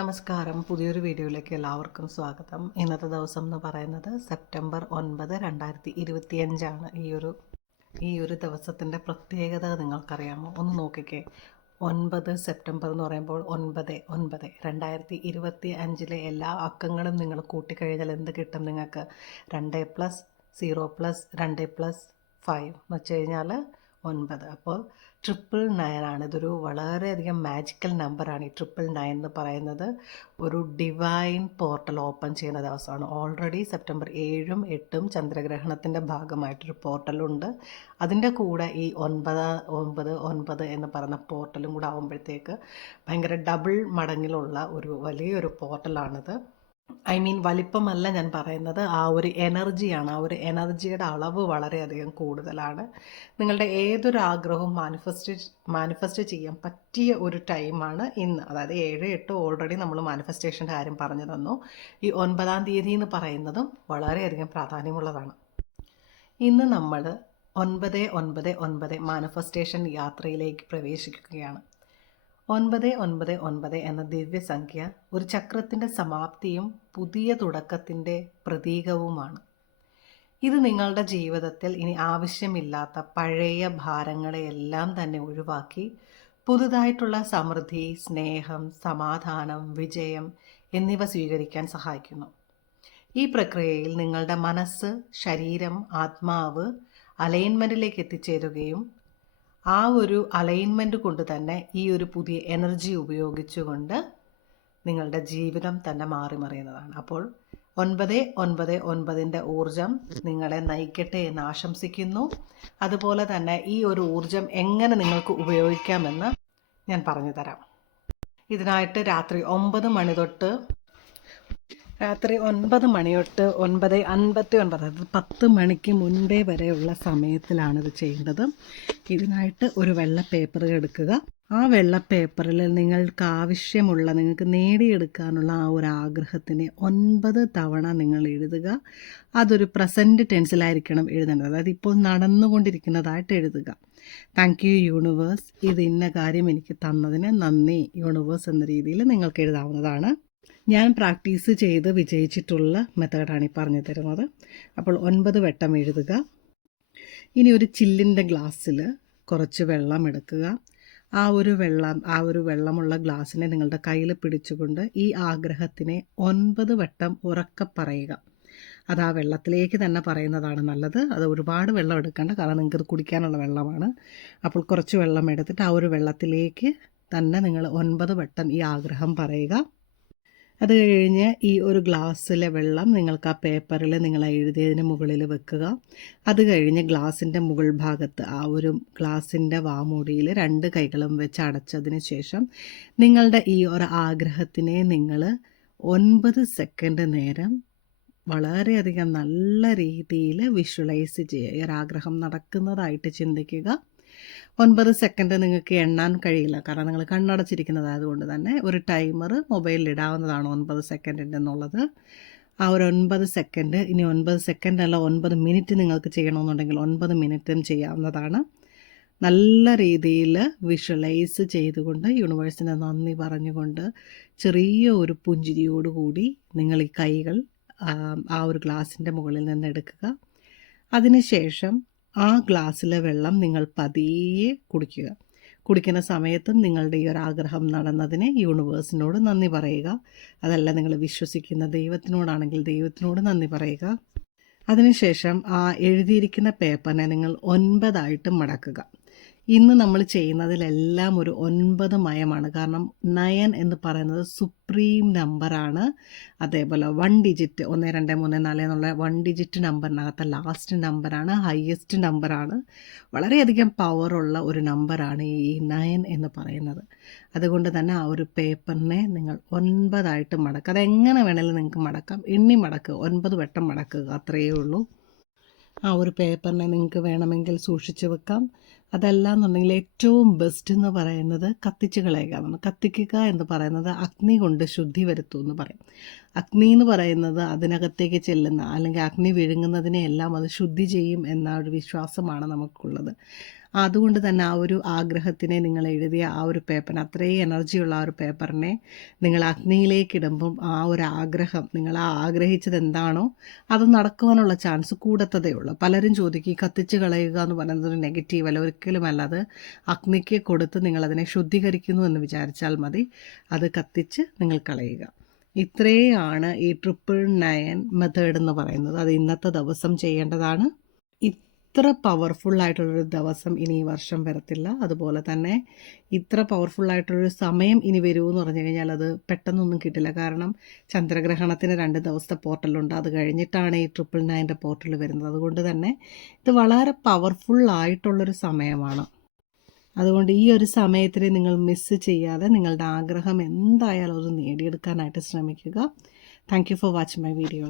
നമസ്കാരം. പുതിയൊരു വീഡിയോയിലേക്ക് എല്ലാവർക്കും സ്വാഗതം. ഇന്നത്തെ ദിവസം എന്ന് പറയുന്നത് സെപ്റ്റംബർ 9, 2025 ഈ ഒരു ദിവസത്തിൻ്റെ പ്രത്യേകത നിങ്ങൾക്കറിയാമോ? ഒന്ന് നോക്കിക്കേ. 9 സെപ്റ്റംബർ എന്ന് പറയുമ്പോൾ 9 2025 എല്ലാ അക്കങ്ങളും നിങ്ങൾ കൂട്ടിക്കഴിഞ്ഞാൽ എന്ത് കിട്ടും നിങ്ങൾക്ക്? 2+0+2+5 എന്ന് വെച്ച് കഴിഞ്ഞാൽ 9. അപ്പോൾ 999 ആണ്. ഇതൊരു വളരെയധികം മാജിക്കൽ നമ്പറാണ്. ഈ 999 എന്ന് പറയുന്നത് ഒരു ഡിവൈൻ പോർട്ടൽ ഓപ്പൺ ചെയ്യുന്ന ദിവസമാണ്. ഓൾറെഡി സെപ്റ്റംബർ 7ഉം 8ഉം ചന്ദ്രഗ്രഹണത്തിൻ്റെ ഭാഗമായിട്ടൊരു പോർട്ടലുണ്ട്. അതിൻ്റെ കൂടെ ഈ 9 എന്ന് പറയുന്ന പോർട്ടലും കൂടെ ആകുമ്പോഴത്തേക്ക് ഭയങ്കര ഡബിൾ മടങ്ങിലുള്ള ഒരു വലിയൊരു പോർട്ടലാണിത്. വലിപ്പമല്ല ഞാൻ പറയുന്നത്, ആ ഒരു എനർജിയാണ്. ആ ഒരു എനർജിയുടെ അളവ് വളരെയധികം കൂടുതലാണ്. നിങ്ങളുടെ ഏതൊരു ആഗ്രഹവും മാനിഫെസ്റ്റ് ചെയ്യാൻ പറ്റിയ ഒരു ടൈമാണ് ഇന്ന്. അതായത് 7, 8 ഓൾറെഡി നമ്മൾ മാനിഫെസ്റ്റേഷൻ്റെ കാര്യം പറഞ്ഞു തന്നു. ഈ 9-ാം തീയതി എന്ന് പറയുന്നതും വളരെയധികം പ്രാധാന്യമുള്ളതാണ്. ഇന്ന് നമ്മൾ 999 മാനിഫെസ്റ്റേഷൻ യാത്രയിലേക്ക് പ്രവേശിക്കുകയാണ്. 999 എന്ന ദിവ്യസംഖ്യ ഒരു ചക്രത്തിൻ്റെ സമാപ്തിയും പുതിയ തുടക്കത്തിൻ്റെ പ്രതീകവുമാണ്. ഇത് നിങ്ങളുടെ ജീവിതത്തിൽ ഇനി ആവശ്യമില്ലാത്ത പഴയ ഭാരങ്ങളെയെല്ലാം തന്നെ ഒഴിവാക്കി പുതുതായിട്ടുള്ള സമൃദ്ധി, സ്നേഹം, സമാധാനം, വിജയം എന്നിവ സ്വീകരിക്കാൻ സഹായിക്കുന്നു. ഈ പ്രക്രിയയിൽ നിങ്ങളുടെ മനസ്സ്, ശരീരം, ആത്മാവ് അലൈൻമെൻറ്റിലേക്ക് എത്തിച്ചേരുകയും ആ ഒരു അലൈൻമെൻറ്റ് കൊണ്ട് തന്നെ ഈ ഒരു പുതിയ എനർജി ഉപയോഗിച്ചുകൊണ്ട് നിങ്ങളുടെ ജീവിതം തന്നെ മാറിമറിയുന്നതാണ്. അപ്പോൾ 999 ഊർജം നിങ്ങളെ നയിക്കട്ടെ എന്ന് ആശംസിക്കുന്നു. അതുപോലെ തന്നെ ഈ ഒരു ഊർജം എങ്ങനെ നിങ്ങൾക്ക് ഉപയോഗിക്കാമെന്ന് ഞാൻ പറഞ്ഞു തരാം. ഇതിനായിട്ട് രാത്രി 9 മണി തൊട്ട് 9:59, അതായത് 10 മണിക്ക് മുൻപേ വരെയുള്ള സമയത്തിലാണിത് ചെയ്യേണ്ടത്. ഇതിനായിട്ട് ഒരു വെള്ള പേപ്പർ എടുക്കുക. ആ വെള്ള പേപ്പറിൽ നിങ്ങൾക്ക് നേടിയെടുക്കാനുള്ള ആ ഒരു ആഗ്രഹത്തിനെ 9 തവണ നിങ്ങൾ എഴുതുക. അതൊരു പ്രസൻറ്റ് ടെൻസിലായിരിക്കണം എഴുതേണ്ടത്. അതായത് ഇപ്പോൾ നടന്നുകൊണ്ടിരിക്കുന്നതായിട്ട് എഴുതുക. താങ്ക് യു യൂണിവേഴ്സ്, ഇത് ഇന്ന കാര്യം എനിക്ക് തന്നതിന് നന്ദി യൂണിവേഴ്സ് എന്ന രീതിയിൽ നിങ്ങൾക്ക് എഴുതാവുന്നതാണ്. ഞാൻ പ്രാക്ടീസ് ചെയ്ത് വിജയിച്ചിട്ടുള്ള മെത്തേഡാണ് ഈ പറഞ്ഞു തരുന്നത്. അപ്പോൾ 9 വട്ടം എഴുതുക. ഇനി ഒരു ചില്ലിൻ്റെ ഗ്ലാസ്സിൽ കുറച്ച് വെള്ളം എടുക്കുക. ആ ഒരു വെള്ളമുള്ള ഗ്ലാസ്സിനെ നിങ്ങളുടെ കയ്യിൽ പിടിച്ചുകൊണ്ട് ഈ ആഗ്രഹത്തിനെ 9 വട്ടം ഉറക്കെ പറയുക. അത് ആ വെള്ളത്തിലേക്ക് തന്നെ പറയുന്നതാണ് നല്ലത്. അത് ഒരുപാട് വെള്ളം എടുക്കേണ്ട, കാരണം നിങ്ങൾക്കത് കുടിക്കാനുള്ള വെള്ളമാണ്. അപ്പോൾ കുറച്ച് വെള്ളം എടുത്തിട്ട് ആ ഒരു വെള്ളത്തിലേക്ക് തന്നെ നിങ്ങൾ 9 വട്ടം ഈ ആഗ്രഹം പറയുക. അത് കഴിഞ്ഞ് ഈ ഒരു ഗ്ലാസ്സിലെ വെള്ളം നിങ്ങൾക്ക് ആ പേപ്പറിൽ നിങ്ങൾ എഴുതിയതിന് മുകളിൽ വെക്കുക. അത് കഴിഞ്ഞ് ഗ്ലാസിൻ്റെ മുകൾ ഭാഗത്ത് ആ ഒരു ഗ്ലാസിൻ്റെ വാമൂടിയിൽ 2 കൈകളും വെച്ച് അടച്ചതിന് ശേഷം നിങ്ങളുടെ ഈ ഒരു ആഗ്രഹത്തിനെ നിങ്ങൾ 9 സെക്കൻഡ് നേരം വളരെയധികം നല്ല രീതിയിൽ വിഷ്വലൈസ് ചെയ്യുക. ഈ ഒരു ആഗ്രഹം നടക്കുന്നതായിട്ട് ചിന്തിക്കുക. 9 സെക്കൻഡ് നിങ്ങൾക്ക് എണ്ണാൻ കഴിയില്ല, കാരണം നിങ്ങൾ കണ്ണടച്ചിരിക്കുന്നതായതുകൊണ്ട് തന്നെ ഒരു ടൈമർ മൊബൈലിൽ ഇടാവുന്നതാണ് 9 സെക്കൻഡിൻ്റെ എന്നുള്ളത്. ആ ഒരു 9 സെക്കൻഡ്, ഇനി 9 സെക്കൻഡ് അല്ല 9 മിനിറ്റ് നിങ്ങൾക്ക് ചെയ്യണമെന്നുണ്ടെങ്കിൽ 9 മിനിറ്റും ചെയ്യാവുന്നതാണ്. നല്ല രീതിയിൽ വിഷ്വലൈസ് ചെയ്തുകൊണ്ട് യൂണിവേഴ്സിന് നന്ദി പറഞ്ഞുകൊണ്ട് ചെറിയ ഒരു പുഞ്ചിരിയോടുകൂടി നിങ്ങൾ ഈ കൈകൾ ആ ഒരു ഗ്ലാസിൻ്റെ മുകളിൽ നിന്ന് എടുക്കുക. അതിനുശേഷം ആ ഗ്ലാസ്സിലെ വെള്ളം നിങ്ങൾ പതിയെ കുടിക്കുക. കുടിക്കുന്ന സമയത്തും നിങ്ങളുടെ ഈ ഒരു ആഗ്രഹം നടന്നതിന് യൂണിവേഴ്സിനോട് നന്ദി പറയുക. അതല്ല നിങ്ങൾ വിശ്വസിക്കുന്ന ദൈവത്തിനോടാണെങ്കിൽ ദൈവത്തിനോട് നന്ദി പറയുക. അതിനുശേഷം ആ എഴുതിയിരിക്കുന്ന പേപ്പറിനെ നിങ്ങൾ 9 മടക്കുക. ഇന്ന് നമ്മൾ ചെയ്യുന്നതിലെല്ലാം ഒരു 9 മയമാണ്, കാരണം 9 എന്ന് പറയുന്നത് സുപ്രീം നമ്പറാണ്. അതേപോലെ 1 ഡിജിറ്റ് 1, 2, 3, 4 എന്നുള്ള 1 ഡിജിറ്റ് നമ്പറിനകത്ത് ലാസ്റ്റ് നമ്പറാണ്, ഹയസ്റ്റ് നമ്പറാണ്. വളരെയധികം പവറുള്ള ഒരു നമ്പറാണ് ഈ 9 എന്ന് പറയുന്നത്. അതുകൊണ്ട് തന്നെ ആ ഒരു പേപ്പറിനെ നിങ്ങൾ 9 മടക്കുക. അതെങ്ങനെ വേണമെങ്കിലും നിങ്ങൾക്ക് മടക്കാം. എണ്ണി മടക്കുക, 9 വട്ടം മടക്കുക, അത്രയേ ഉള്ളൂ. ആ ഒരു പേപ്പറിനെ നിങ്ങൾക്ക് വേണമെങ്കിൽ സൂക്ഷിച്ച് വെക്കാം. അതല്ല എന്നുണ്ടെങ്കിൽ ഏറ്റവും ബെസ്റ്റ് എന്ന് പറയുന്നത് കത്തിച്ച് കളയുക. കത്തിക്കുക എന്ന് പറയുന്നത് അഗ്നി കൊണ്ട് ശുദ്ധി വരുത്തും എന്ന് പറയും. അഗ്നി എന്ന് പറയുന്നത് അതിനകത്തേക്ക് ചെല്ലുന്ന അല്ലെങ്കിൽ അഗ്നി വിഴുങ്ങുന്നതിനെ എല്ലാം അത് ശുദ്ധി ചെയ്യും എന്ന ഒരു വിശ്വാസമാണ് നമുക്കുള്ളത്. അതുകൊണ്ട് തന്നെ ആ ഒരു ആഗ്രഹത്തിനെ നിങ്ങൾ എഴുതിയ ആ ഒരു പേപ്പറിന്, അത്രയും എനർജിയുള്ള ആ ഒരു പേപ്പറിനെ നിങ്ങൾ അഗ്നിയിലേക്ക് ഇടുമ്പം ആ ഒരു ആഗ്രഹം, നിങ്ങൾ ആ ആഗ്രഹിച്ചത് എന്താണോ അത് നടക്കുവാനുള്ള ചാൻസ് കൂടത്തതേ ഉള്ളൂ. പലരും ചോദിക്കും, ഈ കത്തിച്ച് കളയുക എന്ന് പറയുന്നത് ഒരു നെഗറ്റീവ് അല്ല. ഒരിക്കലുമല്ല. അത് അഗ്നിക്ക് കൊടുത്ത് നിങ്ങളതിനെ ശുദ്ധീകരിക്കുന്നു എന്ന് വിചാരിച്ചാൽ മതി. അത് കത്തിച്ച് നിങ്ങൾ കളയുക. ഇത്രയാണ് ഈ 999 മെത്തേഡ് എന്ന് പറയുന്നത്. അത് ഇന്നത്തെ ദിവസം ചെയ്യേണ്ടതാണ്. ഇത്ര പവർഫുള്ളായിട്ടുള്ളൊരു ദിവസം ഇനി ഈ വർഷം വരത്തില്ല. അതുപോലെ തന്നെ ഇത്ര പവർഫുള്ളായിട്ടുള്ളൊരു സമയം ഇനി വരുമെന്ന് പറഞ്ഞു കഴിഞ്ഞാൽ അത് പെട്ടെന്നൊന്നും കിട്ടില്ല. കാരണം ചന്ദ്രഗ്രഹണത്തിന് 2 ദിവസത്തെ പോർട്ടലുണ്ട്. അത് കഴിഞ്ഞിട്ടാണ് ഈ 999 പോർട്ടൽ വരുന്നത്. അതുകൊണ്ട് തന്നെ ഇത് വളരെ പവർഫുള്ളായിട്ടുള്ളൊരു സമയമാണ്. അതുകൊണ്ട് ഈ ഒരു സമയത്തിന് നിങ്ങൾ മിസ് ചെയ്യാതെ നിങ്ങളുടെ ആഗ്രഹം എന്തായാലും അത് നേടിയെടുക്കാനായിട്ട് ശ്രമിക്കുക. Thank you for watching my video.